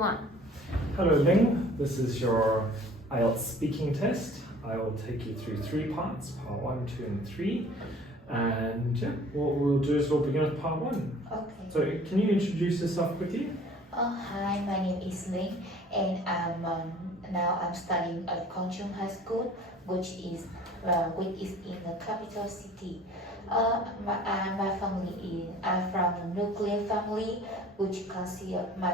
1. Hello Ling, this is your IELTS speaking test. I will take you through 3 parts, part 1, 2 and 3. And yeah, what we'll do is we'll begin with part 1. Okay. So can you introduce yourself quickly? Hi, my name is Linh, and now I'm studying at Konchung High School, which is in the capital city. My family is I'm from a nuclear family, which consists of my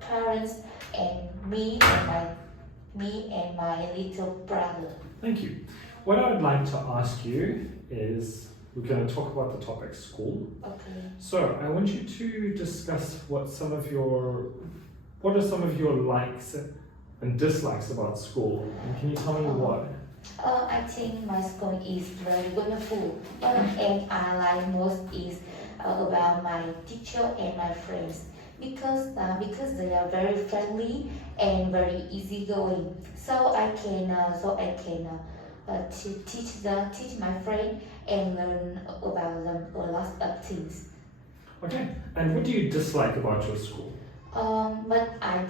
parents and me and my little brother. Thank you. What I would like to ask you is, we're going to talk about the topic school. Okay. So I want you to discuss what are some of your likes and dislikes about school. And can you tell me what? I think my school is very wonderful, and I like most is about my teacher and my friends because they are very friendly and very easygoing. So I can teach my friend and learn about them a lot of things. Okay. And what do you dislike about your school? But I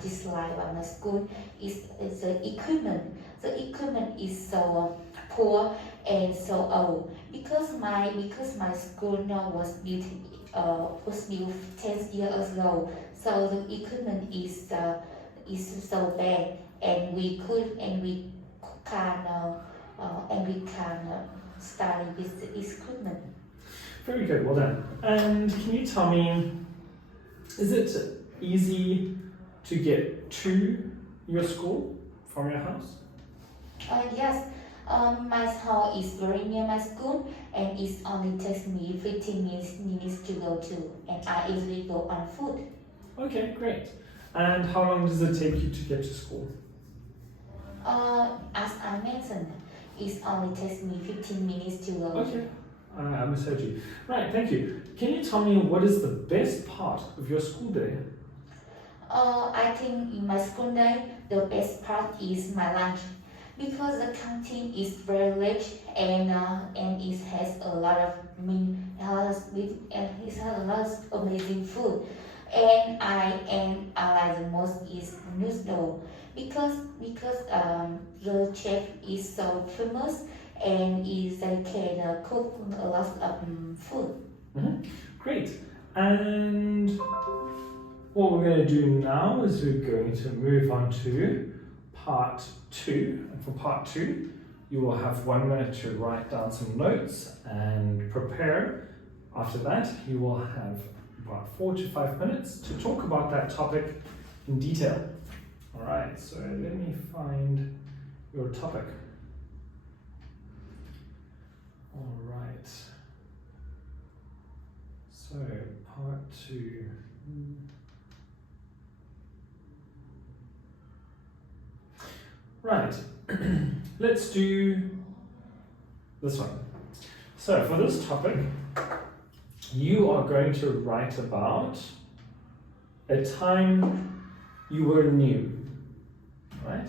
dislike about my school is the equipment. The equipment is so poor and so old because my school now was built 10 years ago. So the equipment is so bad, and we can study with the equipment. Very good, well done. And can you tell me, is it easy to get to your school from your house? Yes, my house is very near my school, and it only takes me 15 minutes to go to, and I easily go on foot. Okay, great. And how long does it take you to get to school? As I mentioned, it only takes me 15 minutes to go. Okay, I misheard you. Right, thank you. Can you tell me what is the best part of your school day? I think in my school day, the best part is my lunch, because the canteen is very rich and it has a lot of amazing food, and I like the most is noodle because the chef is so famous and they can cook a lot of food. Mm-hmm. Great. And what we're going to do now is we're going to move on to part 2. And for part 2, you will have 1 minute to write down some notes and prepare. After that, you will have about 4 to 5 minutes to talk about that topic in detail. All right, so let me find your topic. All right. So, part 2. Right, let's do this one. So for this topic, you are going to write about a time you were new, right?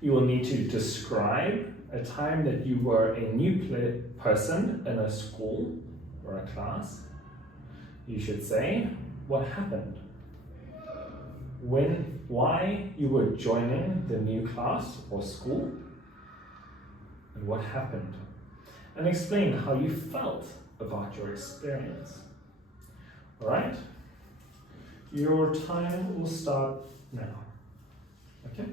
You will need to describe a time that you were a new person in a school or a class. You should say what happened, why you were joining the new class or school, and what happened, and explain how you felt about your experience. All right? Your time will start now. Okay?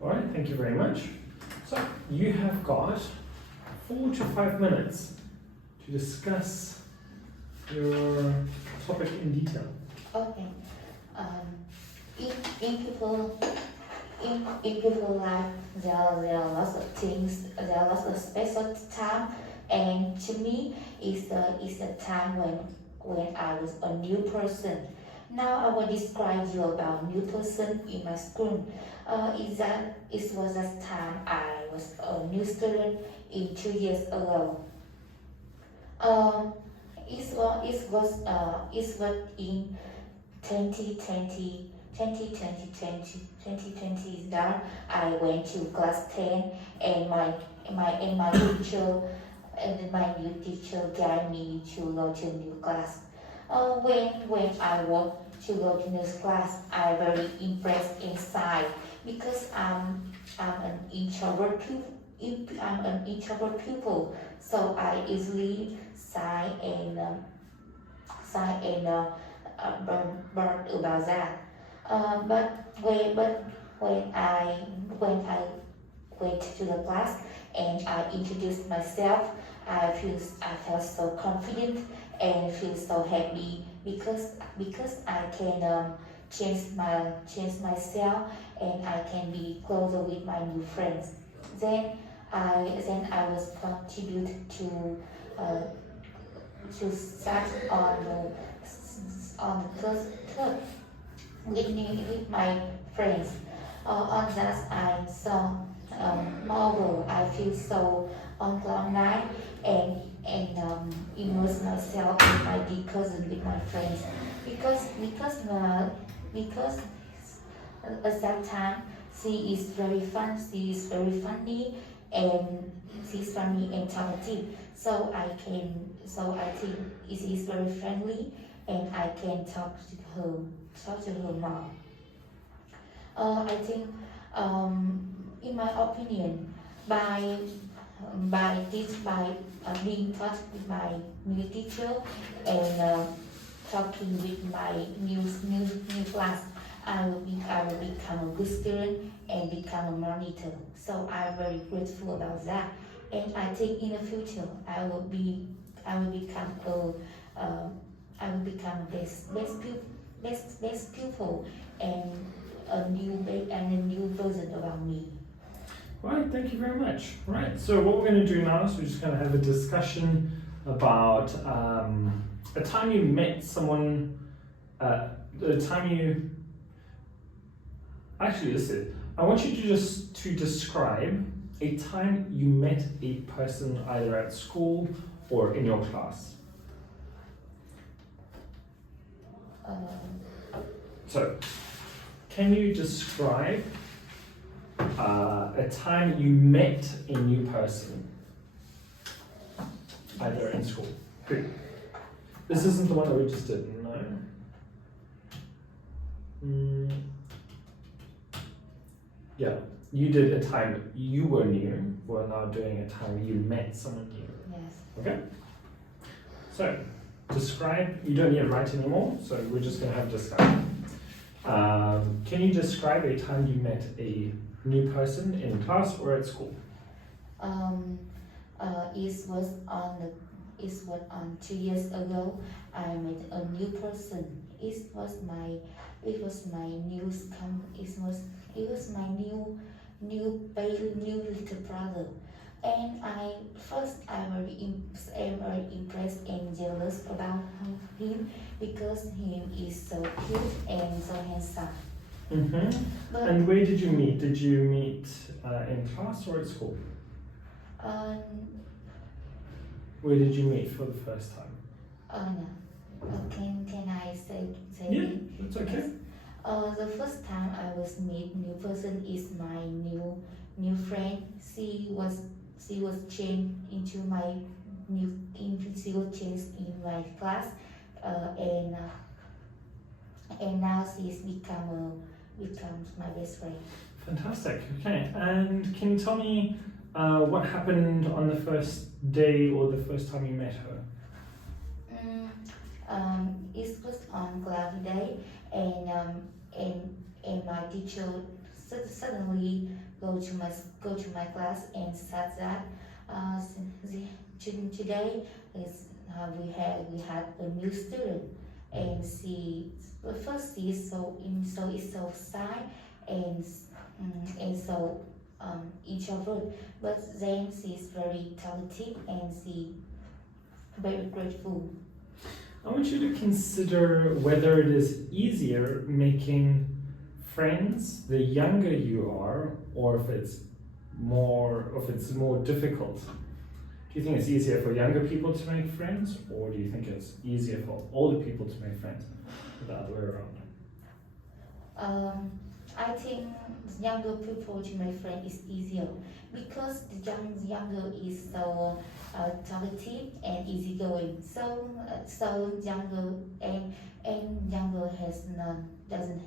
All right, thank you very much. So you have got 4 to 5 minutes to discuss your topic in detail. Okay. In people in people life there are lots of things, there are lots of special time, and to me is the time when I was a new person. Now I will describe you about new person in my school. Is that it was that time I was a new student in 2 years ago. Um, it was in 2020, 2020 that I went to class 10, and my teacher and my new teacher guided me to go to new class. When I went to go to new class, I very impressed inside because I'm an introvert pupil, so I easily sigh and burn about that. But when I went to the class and I introduced myself, I felt so confident and feel so happy because I can change myself, and I can be closer with my new friends. Then I was contribute uh, to start on the third with my friends. On that I saw Marvel. I feel so on cloud nine, and immerse myself in my big cousin with my friends because at that time she is very funny, and she's funny and talkative. So I think she is very friendly, and I can talk to her more. I think, in my opinion, by being taught with my new teacher, and talking with my new class, I will become a good student and become a monitor. So I'm very grateful about that, and I think in the future I will become I will become best pupil, and a new version about me. Right, thank you very much. Right, so what we're going to do now is we're just going to have a discussion about a time you met someone, the time you. Actually, listen, I want you to just to describe a time you met a person either at school or in your class. So, can you describe a time you met a new person, either in school? Good. This isn't the one that we just did, no? Yeah, you did a time you were new. We're now doing a time you met someone new. Yes. Okay? So, describe, you don't need to write anymore, so we're just going to have a discussion. Can you describe a time you met a new person in class or at school? It was on 2 years ago. I met a new person. It was my new it was my new baby, new little brother. And I'm very impressed and jealous about him because he is so cute and so handsome. Mm-hmm. But And where did you meet? Did you meet in class or at school? um, Where did you meet for the first time? no. Can I say Yeah, it? that's okay. Yes. The first time I was meet new person is my new friend. She was changed into my she was changed in my class, and now she's becomes my best friend. Fantastic. Okay. And can you tell me what happened on the first day or the first time you met her? It was on cloudy day, and my teacher suddenly go to my class and said that today is we had a new student, and she first is so shy and so introvert, but then she's very talented and she very grateful. I want you to consider whether it is easier making friends the younger you are, or if it's more difficult. Do you think it's easier for younger people to make friends, or do you think it's easier for older people to make friends? Or the other way around. I think younger people to make friends is easier because the younger is so talkative and easygoing. So younger and younger has none doesn't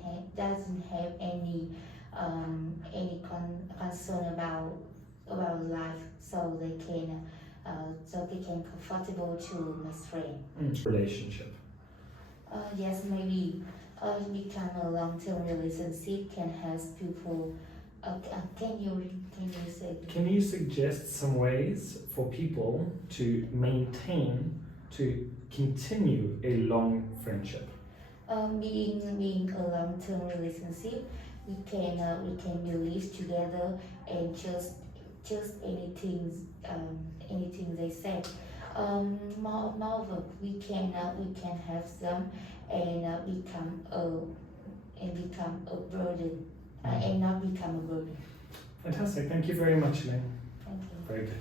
have any concern about life, so they can comfortable to make friend. Relationship. Yes, maybe become a long-term relationship can help people. Can you say? Can you suggest some ways for people to continue a long friendship? Being a long-term relationship, we can believe together and just anything they said. Moreover, we can have them and become a burden and not become a burden. Fantastic. Thank you very much, Linh. Thank you. Very good.